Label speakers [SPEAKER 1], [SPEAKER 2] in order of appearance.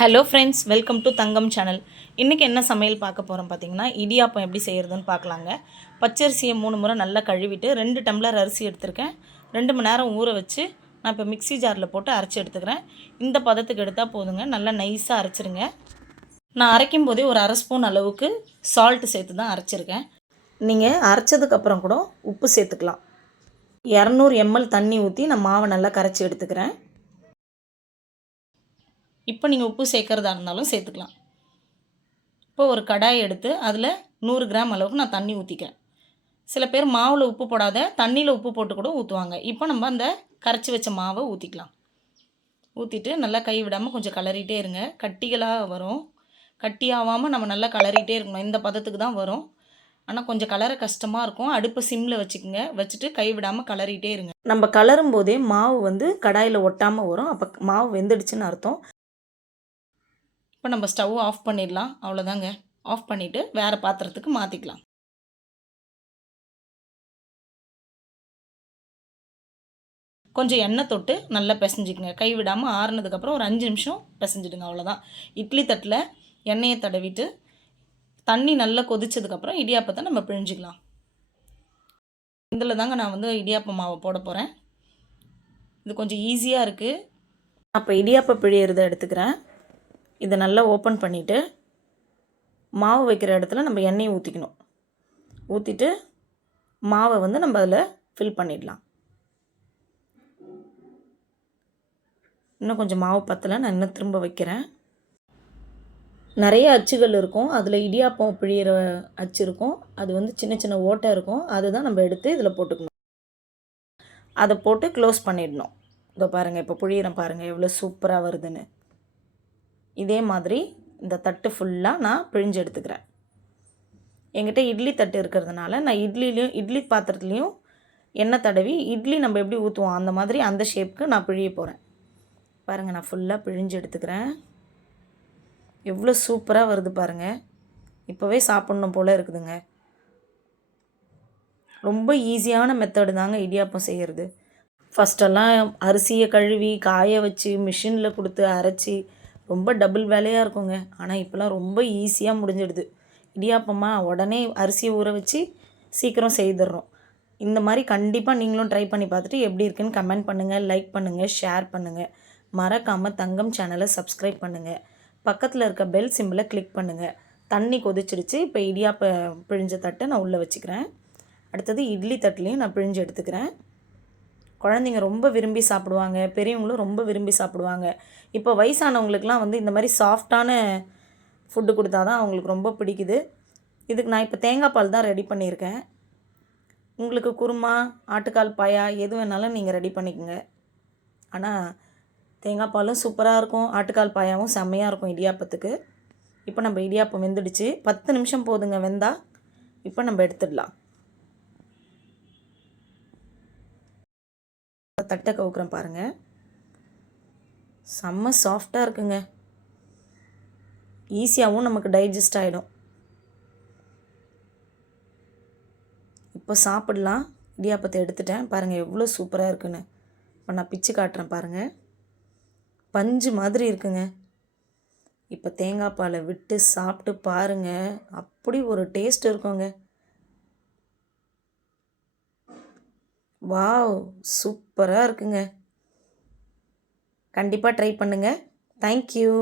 [SPEAKER 1] Hello friends welcome to Thangam channel இன்றைக்கி என்ன சமையல் பார்க்க போகிறோம் பார்த்தீங்கன்னா இடியாப்பம் எப்படி செய்கிறதுன்னு பார்க்கலாங்க. பச்சரிசியை மூணு முறை நல்லா கழுவிட்டு ரெண்டு டம்ளர் அரிசி எடுத்திருக்கேன். ரெண்டு மணி நேரம் ஊற வச்சு நான் இப்போ மிக்ஸி ஜாரில் போட்டு அரைச்சி எடுத்துக்கிறேன். இந்த பதத்துக்கு எடுத்தால் போதுங்க. நல்லா நைஸாக அரைச்சிருங்க. நான் அரைக்கும் போதே ஒரு அரை ஸ்பூன் அளவுக்கு சால்ட்டு சேர்த்து தான் அரைச்சிருக்கேன். நீங்கள் அரைச்சதுக்கப்புறம் கூட உப்பு சேர்த்துக்கலாம். இரநூறு எம்எல் தண்ணி ஊற்றி நான் மாவை நல்லா கரைச்சி எடுத்துக்கிறேன். இப்போ நீங்கள் உப்பு சேர்க்குறதா இருந்தாலும் சேர்த்துக்கலாம். இப்போ ஒரு கடாய் எடுத்து அதில் நூறு கிராம் அளவுக்கு நான் தண்ணி ஊற்றிக்கிறேன் சில பேர் மாவில் உப்பு போடாத தண்ணியில் உப்பு போட்டு கூட ஊற்றுவாங்க இப்போ நம்ம அந்த கரைச்சி வச்ச மாவை ஊற்றிக்கலாம் ஊற்றிட்டு நல்லா கை விடாமல் கொஞ்சம் கலரிகிட்டே இருங்க. கட்டிகளாக வரும். கட்டியாகாமல் நம்ம நல்லா கலரிகிட்டே இருக்கணும். இந்த பதத்துக்கு தான் வரும். ஆனால் கொஞ்சம் கலர கஷ்டமாக இருக்கும். அடுப்பை சிம்மில் வச்சுக்கோங்க. வச்சுட்டு கை விடாமல் கலரிகிட்டே இருங்க. நம்ம கலரும் போதே மாவு வந்து கடாயில் ஒட்டாமல் வரும். அப்போ மாவு வெந்துடுச்சுன்னு அர்த்தம். இப்போ நம்ம ஸ்டவ் ஆஃப் பண்ணிடலாம். அவ்வளோதாங்க. ஆஃப் பண்ணிவிட்டு வேறு பாத்திரத்துக்கு மாற்றிக்கலாம் கொஞ்சம் எண்ணெய் தொட்டு நல்லா பிசைஞ்சிக்கங்க. கை விடாமல் ஆறுனதுக்கப்புறம் ஒரு அஞ்சு நிமிஷம் பிசைஞ்சிடுங்க. அவ்வளோதான். இட்லி தட்டில் எண்ணெயை தடவிட்டு தண்ணி நல்லா கொதிச்சதுக்கப்புறம் இடியாப்பத்தை நம்ம பிழிஞ்சிக்கலாம். இதில் தாங்க நான் வந்து இடியாப்ப மாவை போட போகிறேன் இது கொஞ்சம் ஈஸியாக இருக்குது அப்போ இடியாப்ப பிழியறதை எடுத்துக்கிறேன். இதை நல்லா ஓப்பன் பண்ணிவிட்டு மாவு வைக்கிற இடத்துல நம்ம எண்ணெயை ஊற்றிக்கணும் ஊற்றிட்டு மாவை வந்து நம்ம அதில் ஃபில் பண்ணிடலாம். இன்னும் கொஞ்சம் மாவு பத்தலை நான் இன்னும் திரும்ப வைக்கிறேன். நிறைய அச்சுகள் இருக்கும். அதில் இடியாப்பம் பிழியிற அச்சு இருக்கும். அது வந்து சின்ன சின்ன ஓட்டை இருக்கும். அதுதான் நம்ம எடுத்து இதில் போட்டுக்கணும். அதை போட்டு க்ளோஸ் பண்ணிடணும். இதோ பாருங்கள் இப்போ புழியிறேன் பாருங்கள் எவ்வளோ சூப்பராக வருதுன்னு. இதே மாதிரி இந்த தட்டு ஃபுல்லாக நான் பிழிஞ்சு எடுத்துக்கிறேன். என்கிட்ட இட்லி தட்டு இருக்கிறதுனால நான் இட்லிலையும் இட்லி பாத்திரத்துலேயும் எண்ணெய் தடவி இட்லி நம்ம எப்படி ஊற்றுவோம் அந்த மாதிரி அந்த ஷேப்புக்கு நான் பிழிய போகிறேன் பாருங்கள் நான் ஃபுல்லாக பிழிஞ்சு எடுத்துக்கிறேன். எவ்வளோ சூப்பராக வருது பாருங்கள் இப்போவே சாப்பிட்ணும் போல் இருக்குதுங்க. ரொம்ப ஈஸியான மெத்தடு தாங்க இடியாப்பம் செய்கிறது ஃபஸ்ட்டெல்லாம் அரிசியை கழுவி காய வச்சு மிஷினில் கொடுத்து அரைச்சி ரொம்ப டபுள் வேலையாக இருக்குங்க. ஆனால் இப்போலாம் ரொம்ப ஈஸியாக முடிஞ்சிடுது. இடியாப்பம்மா உடனே அரிசியை ஊற வச்சு சீக்கிரம் செய்துடுறோம். இந்த மாதிரி கண்டிப்பாக நீங்களும் ட்ரை பண்ணி பார்த்துட்டு எப்படி இருக்குன்னு கமெண்ட் பண்ணுங்கள் லைக் பண்ணுங்கள் ஷேர் பண்ணுங்கள் மறக்காமல் தங்கம் சேனலை சப்ஸ்கிரைப் பண்ணுங்கள் பக்கத்தில் இருக்க பெல் சிம்பிளை கிளிக் பண்ணுங்கள் தண்ணி கொதிச்சிடுச்சு இப்போ இடியாப்ப பிழிஞ்ச தட்டை நான் உள்ளே வச்சுக்கிறேன். அடுத்தது இட்லி தட்டுலேயும் நான் பிழிஞ்சு எடுத்துக்கிறேன். குழந்தைங்க ரொம்ப விரும்பி சாப்பிடுவாங்க பெரியவங்களும் ரொம்ப விரும்பி சாப்பிடுவாங்க. இப்போ வயசானவங்களுக்குலாம் வந்து இந்த மாதிரி சாஃப்டான ஃபுட்டு கொடுத்தா தான் அவங்களுக்கு ரொம்ப பிடிக்குது. இதுக்கு நான் இப்போ தேங்காய் பால் தான் ரெடி பண்ணியிருக்கேன். உங்களுக்கு குருமா ஆட்டுக்கால் பாயா எது வேணாலும் நீங்கள் ரெடி பண்ணிக்கோங்க. ஆனால் தேங்காய் பாலும் சூப்பராக இருக்கும் ஆட்டுக்கால் பாயாவும் செம்மையாக இருக்கும் இடியாப்பத்துக்கு. இப்போ நம்ம இடியாப்பம் வெந்துடுச்சு. பத்து நிமிஷம் போதுங்க வெந்தா. இப்போ நம்ம எடுத்துடலாம். தட்டை கவுக்குறேன் பாருங்கள் செம்ம சாஃப்டாக இருக்குங்க. ஈஸியாகவும் நமக்கு டைஜஸ்ட் ஆகிடும் இப்போ சாப்பிடலாம். இடியாப்பத்தை எடுத்துட்டேன். பாருங்கள் எவ்வளோ சூப்பராக இருக்குன்னு. இப்போ நான் பிச்சு காட்டுறேன் பாருங்கள் பஞ்சு மாதிரி இருக்குங்க. இப்போ தேங்காய் பாலை விட்டு சாப்பிட்டு பாருங்கள் அப்படி ஒரு டேஸ்ட் இருக்குங்க. வாவ் சூப்பராக இருக்குங்க. கண்டிப்பாக ட்ரை பண்ணுங்கள் தேங்க்யூ